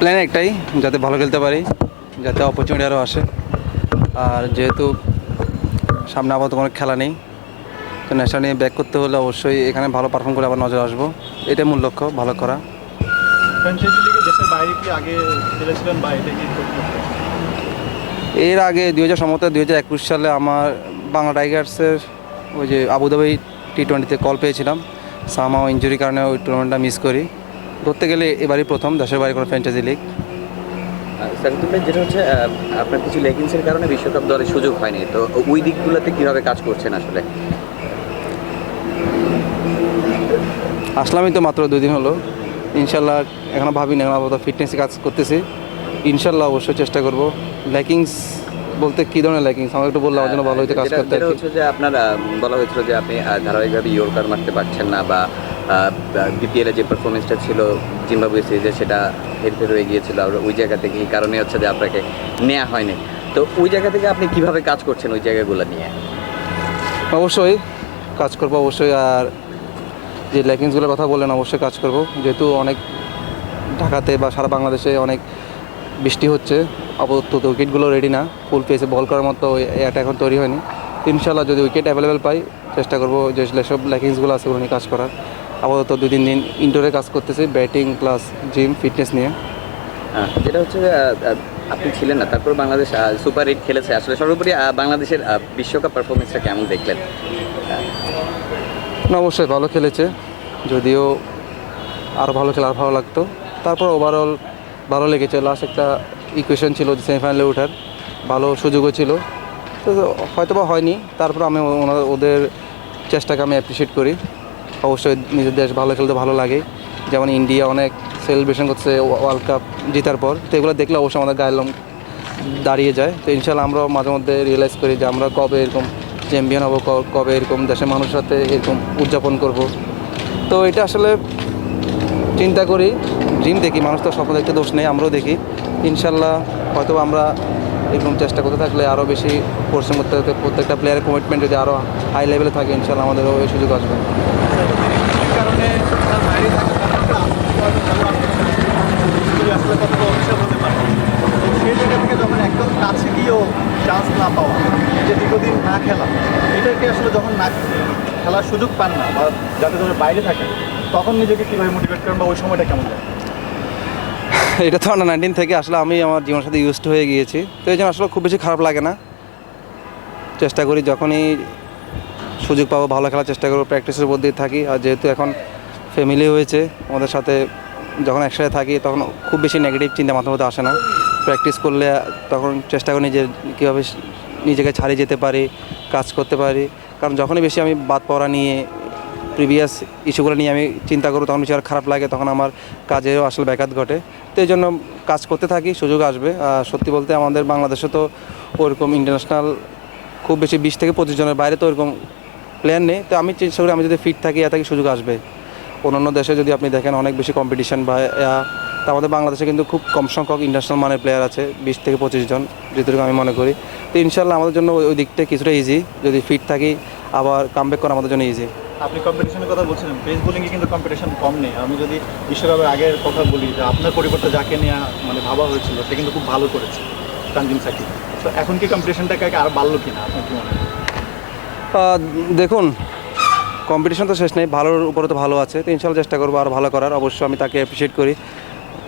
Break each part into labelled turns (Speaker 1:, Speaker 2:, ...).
Speaker 1: Plan একটাই, যাতে ভালো খেলতে পারি, যাতে অপরচুনিটি আরও আসে। আর যেহেতু সামনে আপাতত কোনো খেলা নেই, তো ন্যাশনাল নিয়ে ব্যাক করতে হলে অবশ্যই এখানে ভালো পারফর্ম করে আবার নজর আসব। এটাই মূল লক্ষ্য, ভালো করা। এর আগে দুই হাজার সম্ভবত দুই হাজার একুশ সালে আমার বাংলা টাইগার্সের ওই যে আবুধাবি টি টোয়েন্টিতে কল পেয়েছিলাম। সামা ইঞ্জুরির কারণে ওই টুর্নামেন্টটা মিস করি। ধরতে গেলে এবারই প্রথম দেশের বাইরে কোনো ফ্র্যাঞ্চাইজি লিগ
Speaker 2: ভাই যেটা হচ্ছে আহ, আপনার কিছু লেগিংসের কারণে বিশ্বকাপ দলের সুযোগ হয়নি। তো ওই দিকগুলোতে কীভাবে কাজ করছেন আসলে?
Speaker 1: আসলামই তো মাত্র দুই দিন হলো। ইনশাল্লাহ এখনও ভাবিনি এখন আপাতত ফিটনেসে কাজ করতেছি। ইনশাল্লাহ অবশ্যই চেষ্টা করব। ল্যাকিংস বলতে কী ধরনের ল্যাকিংস আমাকে একটু বললে আমার জন্য ভালো হইতে কাজ করতে।
Speaker 2: হচ্ছে যে আপনার বলা হয়েছিল যে আপনি ধারাবাহিকভাবে ইয়র্কার মারতে পারছেন না বা বিপিএল যে পারফরমেন্সটা ছিল জিম্বাবুয়ে সিরিজে সেটা হেরফের হয়ে গিয়েছিল। আর ওই জায়গা থেকে এই কারণে হচ্ছে যে আপনাকে নেওয়া হয়নি। তো ওই জায়গা থেকে আপনি কীভাবে কাজ করছেন ওই জায়গাগুলো নিয়ে?
Speaker 1: অবশ্যই কাজ করব, অবশ্যই। আর যে ল্যাকিংসগুলোর কথা বললেন, অবশ্যই কাজ করব। যেহেতু অনেক ঢাকাতে বা সারা বাংলাদেশে অনেক বৃষ্টি হচ্ছে, আপাতত উইকেটগুলো রেডি না। ফুল পেসে বল করার মতো এটা এখন তৈরি হয়নি। ইনশাল্লাহ যদি উইকেট অ্যাভেলেবেল পাই, চেষ্টা করব যে যেসব ল্যাকিংসগুলো আছে, ওগুলো নিয়ে কাজ করার। আপাতত দুই তিন দিন ইনডোরে কাজ করতেছি ব্যাটিং প্লাস জিম ফিটনেস নিয়ে।
Speaker 2: আহ, যেটা হচ্ছে আপনি ছিলেন না তারপর বাংলাদেশ সুপার এইট খেলেছে। আসলে সর্বোপরি বাংলাদেশের বিশ্বকাপ পারফরমেন্সটা কেমন দেখলেন?
Speaker 1: না অবশ্যই ভালো খেলেছে। যদিও আরও ভালো খেলে আর ভালো লাগতো। তারপর ওভারঅল ভালো লেগেছে। লাস্ট একটা ইকুয়েশন ছিল সেমিফাইনালে ওঠার। ভালো সুযোগও ছিল। তো হয়তো বা হয়নি। তারপর আমি ওনার ওদের চেষ্টাকে আমি অ্যাপ্রিসিয়েট করি। অবশ্যই নিজের দেশ ভালো খেলতে ভালো লাগে। যেমন ইন্ডিয়া অনেক সেলিব্রেশন করছে ওয়ার্ল্ড কাপ জেতার পর। তো এগুলো দেখলে অবশ্যই আমাদের লোম দাঁড়িয়ে যায়। তো ইনশাল্লাহ আমরাও মাঝে মধ্যে রিয়েলাইজ করি যে আমরা কবে এরকম চ্যাম্পিয়ন হব কবে এরকম দেশের মানুষের সাথে এরকম উদযাপন করব। তো এটা আসলে চিন্তা করি ড্রিম দেখি। মানুষ তো স্বপ্ন দেখতে দোষ নেই, আমরাও দেখি। ইনশাল্লাহ হয়তো আমরা এরকম চেষ্টা করতে থাকলে আরও বেশি পরিশ্রম করতে প্রত্যেকটা প্লেয়ারের কমিটমেন্ট যদি আরও হাই লেভেলে থাকে, ইনশাল্লাহ আমাদেরও এই সুযোগ আসবে
Speaker 3: এই কারণে তার বাইরে থাকা যদি আসলে কতটা অফিসিয়াল হতে পারে তো সেই জায়গা থেকে যখন একদম কাছে গিয়েও চান্স না পাওয়া যে দীর্ঘদিন না খেলা এটাকে আসলে যখন না খেলার সুযোগ পান না বা যাতে যখন বাইরে থাকেন, তখন নিজেকে কীভাবে মোটিভেট করেন বা ওই সময়টা কেমন যায়?
Speaker 1: এটা তো আন্ডার নাইনটিন থেকে আসলে আমি আমার জীবনের সাথে ইউজড হয়ে গিয়েছি। তো এই জন্য আসলে খুব বেশি খারাপ লাগে না। চেষ্টা করি যখনই সুযোগ পাবো, ভালো খেলার চেষ্টা করব প্র্যাকটিসের দিয়ে থাকি। আর যেহেতু এখন ফ্যামিলি হয়েছে, আমাদের সাথে যখন একসাথে থাকি, তখন খুব বেশি নেগেটিভ চিন্তা মাথার মধ্যে আসে না। প্র্যাকটিস করলে তখন চেষ্টা করি যে কীভাবে নিজেকে ছাড়িয়ে যেতে পারি, কাজ করতে পারি। কারণ যখনই বেশি আমি বাদ পড়া নিয়ে প্রিভিয়াস ইস্যুগুলো নিয়ে আমি চিন্তা করব তখন বেশি আর খারাপ লাগে, তখন আমার কাজেরও আসলে ব্যাঘাত ঘটে। তো এই জন্য কাজ করতে থাকি, সুযোগ আসবে। আর সত্যি বলতে আমাদের বাংলাদেশে তো ওরকম ইন্টারন্যাশনাল খুব বেশি বিশ থেকে পঁচিশ জনের বাইরে তো ওরকম প্লেয়ার নেই। তো আমি চেষ্টা করি আমি যদি ফিট থাকি, এ থাকি সুযোগ আসবে। অন্যান্য দেশে যদি আপনি দেখেন অনেক বেশি কম্পিটিশন বা তা আমাদের বাংলাদেশে কিন্তু খুব কম সংখ্যক ইন্টারন্যাশনাল মানের প্লেয়ার আছে বিশ থেকে পঁচিশ জন যেটুকু আমি মনে করি। তো ইনশাল্লাহ আমাদের জন্য ওই- দিকটা কিছুটা ইজি যদি ফিট থাকি আবার কামব্যাক করা আমাদের জন্য ইজি
Speaker 3: আপনি কম্পিটিশনের কথা বলছিলেন পেস বোলিংয়ে কিন্তু কম্পিটিশন কম নেই। আমি যদি বিশ্বকাপের আগের কথা বলি যে আপনার পরিবর্তে যাকে নেওয়া মানে ভাবা হয়েছিল সে কিন্তু খুব ভালো করেছে তানজিম সাকিব। তো এখন কি কম্পিটিশনটাকে আর বাড়লো কিনা আপনার কি মনে
Speaker 1: দেখুন কম্পিটিশন তো শেষ নেই ভালোর উপরে তো ভালো আছে। তো ইনশাল্লাহ চেষ্টা করব আরও ভালো করার। অবশ্যই আমি তাকে অ্যাপ্রিসিয়েট করি।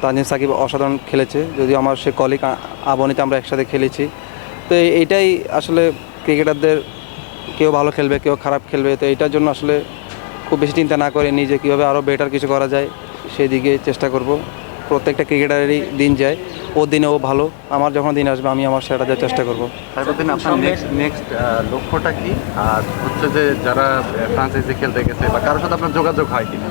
Speaker 1: তানজিম সাকিব অসাধারণ খেলেছে যদিও আমার সে কলিক আবনিতে আমরা একসাথে খেলেছি। তো এইটাই আসলে ক্রিকেটারদের কেউ ভালো খেলবে কেউ খারাপ খেলবে তো এইটার জন্য আসলে খুব বেশি চিন্তা না করে নিজে কীভাবে আরও বেটার কিছু করা যায় সেই দিকে চেষ্টা করব। প্রত্যেকটা ক্রিকেটারেরই দিন যায় ওর দিনে ও ভালো আমার যখন দিন আসবে আমি আমার সেটা দেওয়ার চেষ্টা করব।
Speaker 4: আপনার নেক্সট নেক্সট লক্ষ্যটা কি? আর হচ্ছে যে যারা ফ্রান্সাইজি খেলতে গেছে বা কারোর সাথে আপনার যোগাযোগ হয় কিনা?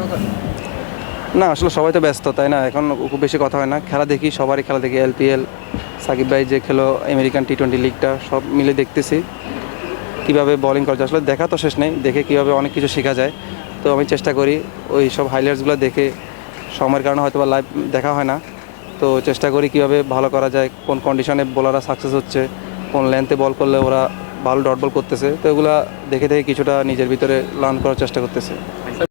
Speaker 1: না, আসলে সবাই তো ব্যস্ত, তাই না? এখন খুব বেশি কথা হয় না। খেলা দেখি, সবারই খেলা দেখি এলপিএল সাকিব ভাই যে খেলো আমেরিকান টি টোয়েন্টি লিগটা সব মিলে দেখতেছি। কীভাবে বলিং করা যায়? আসলে দেখা তো শেষ নেই, দেখে কীভাবে অনেক কিছু শেখা যায়। তো আমি চেষ্টা করি ওই সব হাইলাইটসগুলো দেখে, সময়ের কারণে হয়তো বা লাইভ দেখা হয় না। তো চেষ্টা করি কীভাবে ভালো করা যায়, কোন কন্ডিশনে বোলাররা সাকসেস হচ্ছে, কোন লেন্থে বল করলে ওরা ভালো ডট বল করতেছে। তো এগুলা দেখে দেখে কিছুটা নিজের ভিতরে লার্ন করার চেষ্টা করতেছে।